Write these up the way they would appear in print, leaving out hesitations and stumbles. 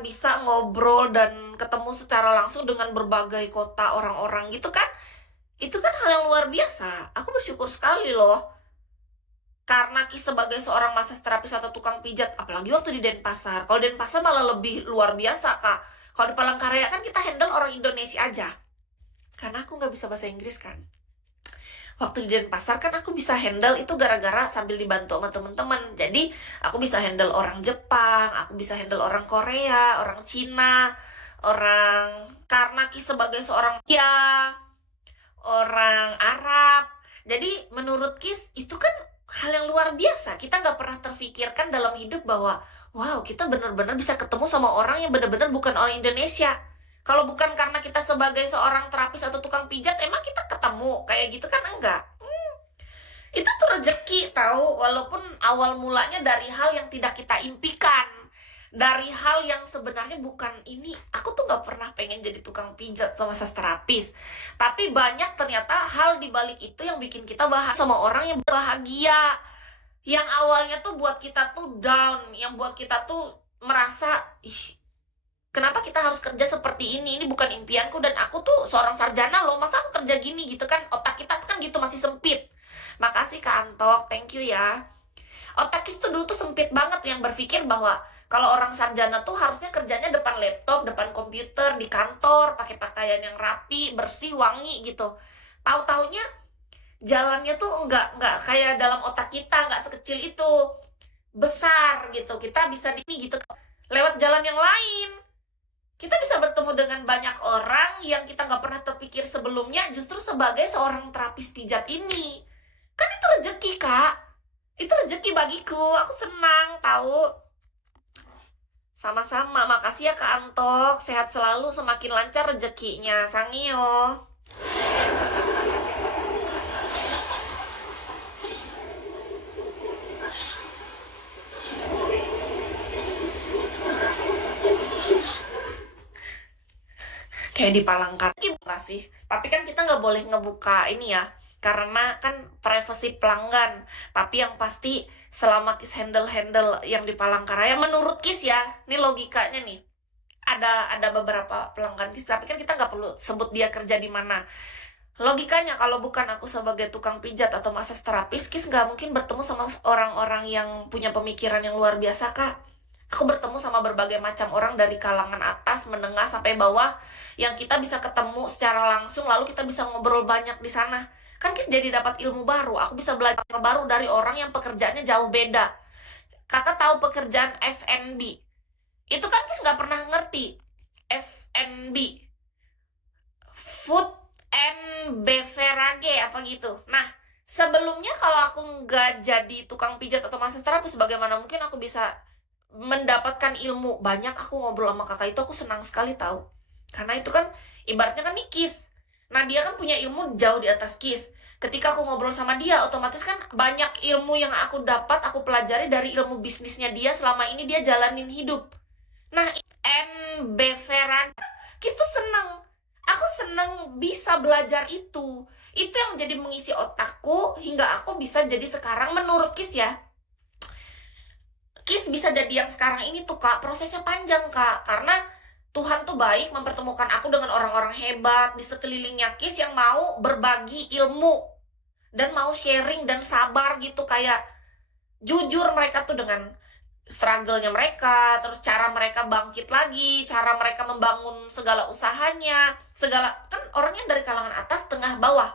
bisa ngobrol dan ketemu secara langsung dengan berbagai kota orang-orang gitu kan. Itu kan hal yang luar biasa. Aku bersyukur sekali loh. Karena sebagai seorang massage terapis atau tukang pijat, apalagi waktu di Denpasar. Kalau Denpasar malah lebih luar biasa, Kak. Kalau di Palangkaraya kan kita handle orang Indonesia aja. Karena aku nggak bisa bahasa Inggris kan. Waktu di Denpasar kan aku bisa handle itu gara-gara sambil dibantu sama teman-teman. Jadi aku bisa handle orang Jepang, aku bisa handle orang Korea, orang Cina, orang karena sebagai seorang ya orang Arab. Jadi menurut Kis itu kan hal yang luar biasa. Kita nggak pernah terfikirkan dalam hidup bahwa wow, kita benar-benar bisa ketemu sama orang yang benar-benar bukan orang Indonesia. Kalau bukan karena kita sebagai seorang terapis atau tukang pijat, emang kita ketemu kayak gitu kan enggak. Itu tuh rezeki tahu, walaupun awal mulanya dari hal yang tidak kita impikan. Dari hal yang sebenarnya bukan ini, aku tuh nggak pernah pengen jadi tukang pijat sama terapis. Tapi banyak ternyata hal di balik itu yang bikin kita bahagia sama orang yang bahagia. Yang awalnya tuh buat kita tuh down, yang buat kita tuh merasa, ih, kenapa kita harus kerja seperti ini? Ini bukan impianku dan aku tuh seorang sarjana loh, masa aku kerja gini gitu kan? Otak kita tuh kan gitu masih sempit. Makasih Kak Antok, thank you ya. Otak kita tuh dulu tuh sempit banget yang berpikir bahwa kalau orang sarjana tuh harusnya kerjanya depan laptop, depan komputer, di kantor, pakai pakaian yang rapi, bersih, wangi gitu. Tahu-taunya jalannya tuh nggak kayak dalam otak kita, nggak sekecil itu. Besar gitu. Kita bisa di gitu lewat jalan yang lain. Kita bisa bertemu dengan banyak orang yang kita nggak pernah terpikir sebelumnya justru sebagai seorang terapis pijat ini. Kan itu rezeki, Kak. Itu rezeki bagiku. Aku senang tahu. Sama-sama, makasih ya Kak Antok. Sehat selalu, semakin lancar rezekinya. Sangio. Kayak di Palangkaraya sih. Tapi kan kita nggak boleh ngebuka ini ya. Karena kan privasi pelanggan. Tapi yang pasti selama Kis handle yang di Palangkaraya, menurut Kis ya, ini logikanya nih. Ada beberapa pelanggan Kis, tapi kan kita nggak perlu sebut dia kerja di mana. Logikanya kalau bukan aku sebagai tukang pijat atau massage terapis, Kis nggak mungkin bertemu sama orang-orang yang punya pemikiran yang luar biasa, Kak. Aku bertemu sama berbagai macam orang dari kalangan atas, menengah, sampai bawah, yang kita bisa ketemu secara langsung, lalu kita bisa ngobrol banyak di sana. Kan Kis jadi dapat ilmu baru, aku bisa belajar baru dari orang yang pekerjaannya jauh beda. Kakak tahu pekerjaan F&B? Itu kan Kis nggak pernah ngerti. F&B. Food and Beverage, apa gitu. Nah, sebelumnya kalau aku nggak jadi tukang pijat atau massage terapis, bagaimana mungkin aku bisa mendapatkan ilmu banyak. Aku ngobrol sama kakak itu aku senang sekali tahu, karena itu kan ibaratnya kan Kis. Nah dia kan punya ilmu jauh di atas Kis. Ketika aku ngobrol sama dia, otomatis kan banyak ilmu yang aku dapat, aku pelajari dari ilmu bisnisnya dia selama ini dia jalanin hidup. Nah, Beveran Kis tuh seneng. Aku seneng bisa belajar itu. Itu yang jadi mengisi otakku hingga aku bisa jadi sekarang menurut Kis ya. Kis bisa jadi yang sekarang ini tuh Kak, prosesnya panjang Kak. Karena Tuhan tuh baik mempertemukan aku dengan orang-orang hebat di sekelilingnya Kis yang mau berbagi ilmu dan mau sharing dan sabar gitu, kayak jujur mereka tuh dengan struggle-nya mereka, terus cara mereka bangkit lagi, cara mereka membangun segala usahanya, segala kan orangnya dari kalangan atas, tengah, bawah.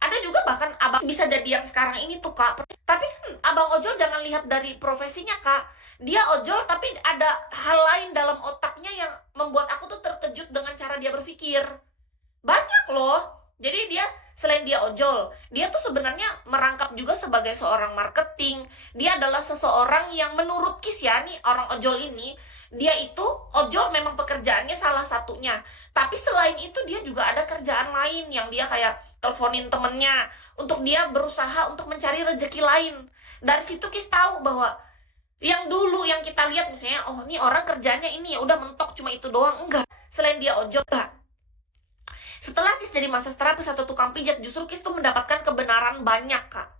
Ada juga bahkan abang bisa jadi yang sekarang ini tuh Kak. Tapi kan abang ojol jangan lihat dari profesinya Kak. Dia ojol tapi ada hal lain dalam otaknya yang membuat aku tuh terkejut dengan cara dia berpikir. Banyak loh. Jadi dia selain dia ojol, dia tuh sebenarnya merangkap juga sebagai seorang marketing. Dia adalah seseorang yang menurut Kis ya, nih orang ojol ini, dia itu ojol memang pekerjaannya salah satunya. Tapi selain itu dia juga ada kerjaan lain yang dia kayak teleponin temennya untuk dia berusaha untuk mencari rezeki lain. Dari situ Kis tahu bahwa yang dulu yang kita lihat misalnya, oh ini orang kerjanya ini ya udah mentok cuma itu doang, enggak. Selain dia ojol, enggak. Setelah Kis jadi massage terapis atau tukang pijat, justru Kis tuh mendapatkan kebenaran banyak Kak.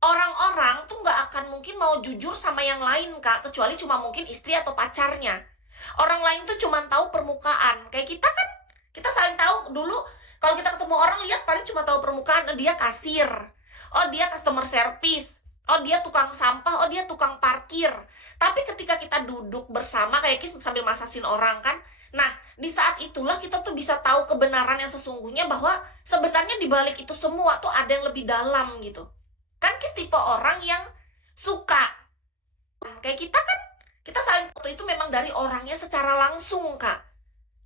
Orang-orang tuh nggak akan mungkin mau jujur sama yang lain Kak, kecuali cuma mungkin istri atau pacarnya. Orang lain tuh cuma tahu permukaan. Kayak kita kan, kita saling tahu dulu. Kalau kita ketemu orang, lihat paling cuma tahu permukaan. Oh, dia kasir, oh dia customer service, oh dia tukang sampah, oh dia tukang parkir. Tapi ketika kita duduk bersama kayak Kis sambil masasin orang kan, nah di saat itulah kita tuh bisa tahu kebenaran yang sesungguhnya, bahwa sebenarnya di balik itu semua tuh ada yang lebih dalam gitu. Kan Kis tipe orang yang suka, kayak kita kan, kita saling foto itu memang dari orangnya secara langsung, Kak.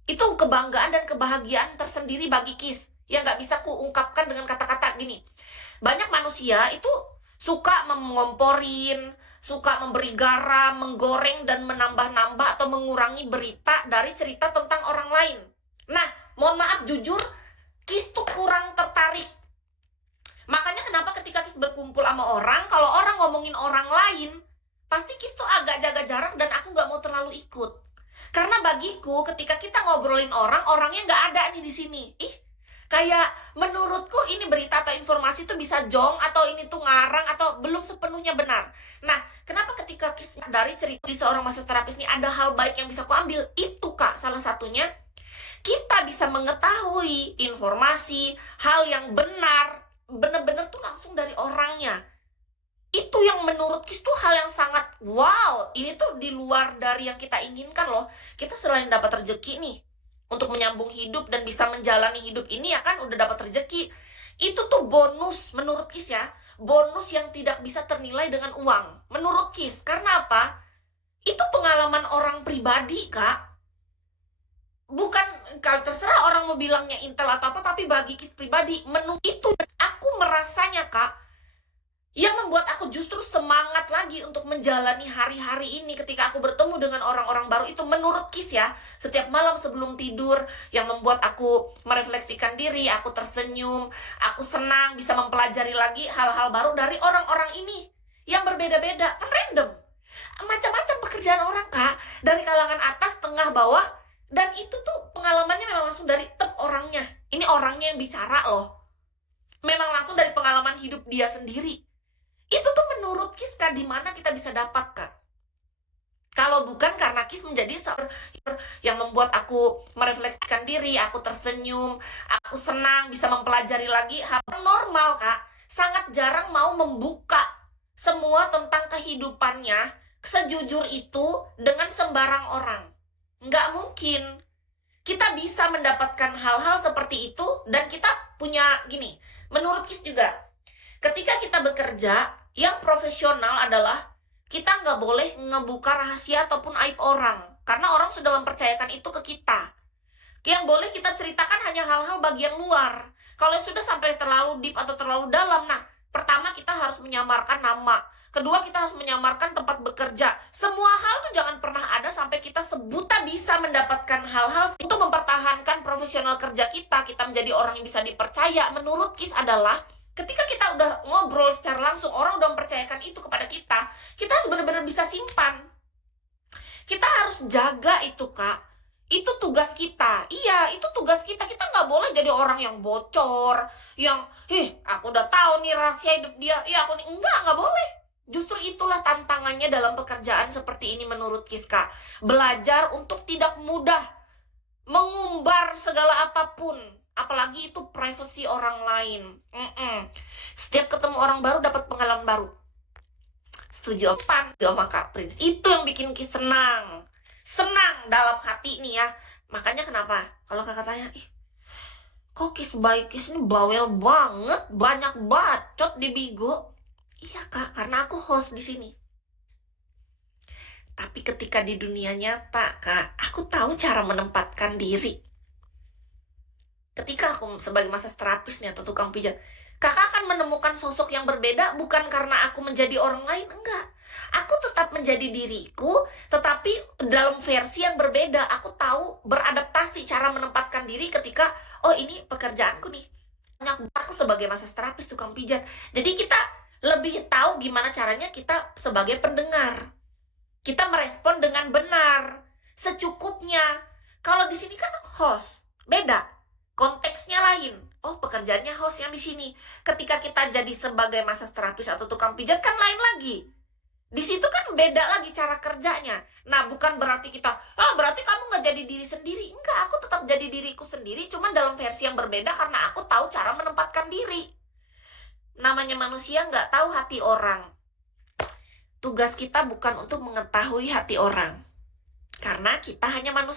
Itu kebanggaan dan kebahagiaan tersendiri bagi Kis yang nggak bisa kuungkapkan dengan kata-kata gini. Banyak manusia itu suka mengomporin, suka memberi garam, menggoreng dan menambah-nambah atau mengurangi berita dari cerita tentang orang lain. Nah, mohon maaf jujur, Kis tuh kurang tertarik. Makanya kenapa ketika Kis berkumpul sama orang, kalau orang ngomongin orang lain, pasti Kis tuh agak jaga jarak dan aku nggak mau terlalu ikut. Karena bagiku ketika kita ngobrolin orang, orangnya nggak ada nih di sini. Kayak menurutku ini berita atau informasi tuh bisa jong, atau ini tuh ngarang, atau belum sepenuhnya benar. Nah, kenapa ketika Kis dari cerita di seorang master terapis ini ada hal baik yang bisa kuambil? Itu Kak, salah satunya kita bisa mengetahui informasi, hal yang benar, bener-bener tuh langsung dari orangnya. Itu yang menurut Kis tuh hal yang sangat wow. Ini tuh di luar dari yang kita inginkan loh. Kita selain dapat rezeki nih untuk menyambung hidup dan bisa menjalani hidup ini, ya kan udah dapat rezeki. Itu tuh bonus menurut Kis ya. Bonus yang tidak bisa ternilai dengan uang menurut Kis. Karena apa? Itu pengalaman orang pribadi, Kak. Bukan, kalau terserah orang mau bilangnya intel atau apa, tapi bagi Kis pribadi, menurut itu aku merasanya, Kak, yang membuat aku justru semangat lagi untuk menjalani hari-hari ini ketika aku bertemu dengan orang-orang baru itu, menurut Kis ya, setiap malam sebelum tidur, yang membuat aku merefleksikan diri, aku tersenyum, aku senang bisa mempelajari lagi hal-hal baru dari orang-orang ini yang berbeda-beda, kan random, macam-macam pekerjaan orang, Kak, dari kalangan atas, tengah, bawah, dan itu tuh pengalamannya memang langsung dari orangnya. Ini orangnya yang bicara loh, memang langsung dari pengalaman hidup dia sendiri. Itu tuh menurut Kis, Kak, di mana kita bisa dapat, Kak? Kalau bukan karena Kis menjadi seorang yang membuat aku merefleksikan diri, aku tersenyum, aku senang bisa mempelajari lagi hal normal, Kak. Sangat jarang mau membuka semua tentang kehidupannya sejujur itu dengan sembarang orang. Nggak mungkin. Kita bisa mendapatkan hal-hal seperti itu, dan kita punya gini, menurut Kis juga, ketika kita bekerja, yang profesional adalah kita nggak boleh ngebuka rahasia ataupun aib orang. Karena orang sudah mempercayakan itu ke kita. Yang boleh kita ceritakan hanya hal-hal bagian luar. Kalau sudah sampai terlalu deep atau terlalu dalam, nah, pertama kita harus menyamarkan nama. Kedua, kita harus menyamarkan tempat bekerja. Semua hal tuh jangan pernah ada sampai kita sebuta bisa mendapatkan hal-hal untuk mempertahankan profesional kerja kita. Kita menjadi orang yang bisa dipercaya. Menurut Kis adalah ketika kita udah ngobrol secara langsung, orang udah mempercayakan itu kepada kita, kita harus benar-benar bisa simpan. Kita harus jaga itu, Kak. Itu tugas kita. Iya, itu tugas kita. Kita nggak boleh jadi orang yang bocor, yang, aku udah tahu nih rahasia hidup dia. Iya, aku nih. Nggak boleh. Justru itulah tantangannya dalam pekerjaan seperti ini menurut Kis, Kak. Belajar untuk tidak mudah mengumbar segala apapun. Apalagi itu privasi orang lain. Setiap ketemu orang baru dapat pengalaman baru. Setuju sama Kak Prince. Itu yang bikin Kis senang. Senang dalam hati nih ya. Makanya kenapa kalau kakak tanya, kok Kis baik, Kis ini bawel banget, banyak bacot di Bigo. Iya, Kak, karena aku host di sini. Tapi ketika di dunia nyata, Kak, aku tahu cara menempatkan diri. Ketika aku sebagai massage terapis nih atau tukang pijat, kakak akan menemukan sosok yang berbeda bukan karena aku menjadi orang lain, enggak. Aku tetap menjadi diriku, tetapi dalam versi yang berbeda. Aku tahu beradaptasi cara menempatkan diri ketika, ini pekerjaanku nih. Aku sebagai massage terapis, tukang pijat. Jadi kita lebih tahu gimana caranya kita sebagai pendengar. Kita merespon dengan benar, secukupnya. Kalau di sini kan host, beda. Konteksnya lain. Oh, pekerjaannya host yang di sini. Ketika kita jadi sebagai massage terapis atau tukang pijat kan lain lagi. Di situ kan beda lagi cara kerjanya. Nah, bukan berarti kita, berarti kamu nggak jadi diri sendiri. Enggak, aku tetap jadi diriku sendiri, cuman dalam versi yang berbeda karena aku tahu cara menempatkan diri. Namanya manusia nggak tahu hati orang. Tugas kita bukan untuk mengetahui hati orang. Karena kita hanya manusia.